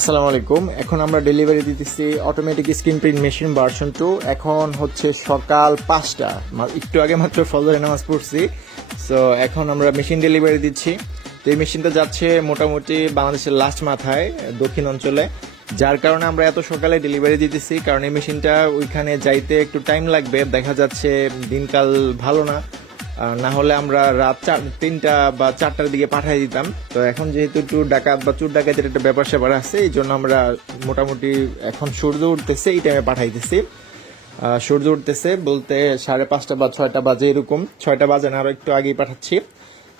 আসসালামু আলাইকুম। এখন আমরা ডেলিভারি দিতেছি automatic screen print machine version 2। এখন হচ্ছে সকাল 5টা, একটু আগে মাত্র ফজরের নামাজ পড়ছি। সো এখন আমরা মেশিন ডেলিভারি দিচ্ছি। তো এই মেশিনটা যাচ্ছে মোটামুটি বাংলাদেশের লাস্ট মাথায় দক্ষিণ অঞ্চলে, যার কারণে আমরা এত সকালে ডেলিভারি দিতেছি। কারণ এই মেশিনটা ওইখানে যাইতে একটু টাইম লাগবে, দেখা যাচ্ছে দিনকাল ভালো না, না হলে আমরা রাত 3টা বা 4টার দিকে পাঠিয়ে দিতাম। তো এখন যেহেতু একটু ডাকাত বা চোর ডাকাতের একটা ব্যাপার স্যাপার আছে, এই জন্য আমরা মোটামুটি এখন সূর্য উঠতেছে এই টাইমে পাঠাইতেছি। সূর্য উঠতেছে বলতে 5:30 বা 6টা বাজে, এরকম 6টা বাজে না, আরো একটু আগেই পাঠাচ্ছি।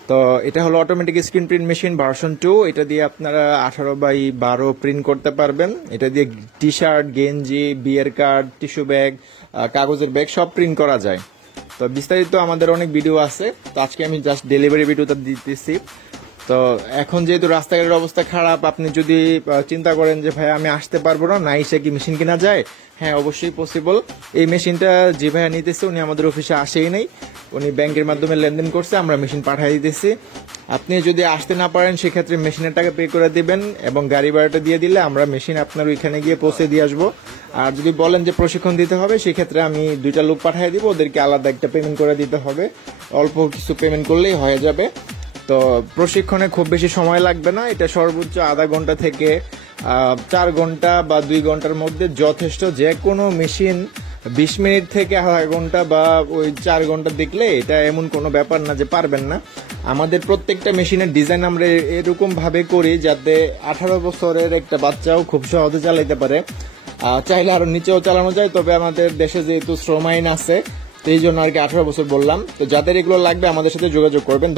তো এটা হলো automatic screen print machine version 2। এটা দিয়ে আপনারা 18x12 প্রিন্ট করতে পারবেন। এটা দিয়ে টি শার্ট, গেঞ্জি, বিয়ের কার্ড, টিস্যু ব্যাগ, কাগজের ব্যাগ সব প্রিন্ট করা যায়। তো বিস্তারিত আমাদের অনেক ভিডিও আছে, তো আজকে আমি জাস্ট ডেলিভারি ভিডিওটা দিতেছি। তো এখন যেহেতু রাস্তাঘাটের অবস্থা খারাপ, আপনি যদি চিন্তা করেন যে ভাই আমি আসতে পারবো না এসে কি মেশিন কেনা যায়, হ্যাঁ অবশ্যই পসিবল। এই মেশিনটা যে ভাইয়া নিতেছে উনি আমাদের অফিসে আসেই নেই, উনি ব্যাংকের মাধ্যমে লেনদেন করছে, আমরা মেশিন পাঠিয়ে দিতেছি। আপনি যদি আসতে না পারেন সেক্ষেত্রে মেশিনের টাকা পে করে দিবেন এবং গাড়ি ভাড়াটা দিয়ে দিলে আমরা মেশিন আপনার ওইখানে গিয়ে পৌঁছে দিয়ে আসবো। আর যদি বলেন যে প্রশিক্ষণ দিতে হবে, সেক্ষেত্রে আমি 2টা লোক পাঠিয়ে দিব, ওদেরকে আলাদা একটা পেমেন্ট করে দিতে হবে। অল্প কিছু পেমেন্ট করলেই হয়ে যাবে। তো প্রশিক্ষণে খুব বেশি সময় লাগবে না, এটা সর্বোচ্চ আধা ঘন্টা থেকে 4 ঘন্টা বা 2 ঘন্টার মধ্যে যথেষ্ট। যে কোনো মেশিন 20 মিনিট থেকে আধা ঘন্টা বা ওই 4 ঘন্টা দেখলে এটা এমন কোনো ব্যাপার না যে পারবেন না। আমাদের প্রত্যেকটা মেশিনের ডিজাইন আমরা এরকম ভাবে করি যাতে 18 বছরের একটা বাচ্চাও খুব সহজে চালাইতে পারে। চাইলে আরো নিচেও চালানো যায়, তবে আমাদের দেশে যেহেতু শ্রম আইন আছে, তো এই জন্য আর কি 18 বছর বললাম। তো যাদের এগুলো লাগবে আমাদের সাথে যোগাযোগ করবেন।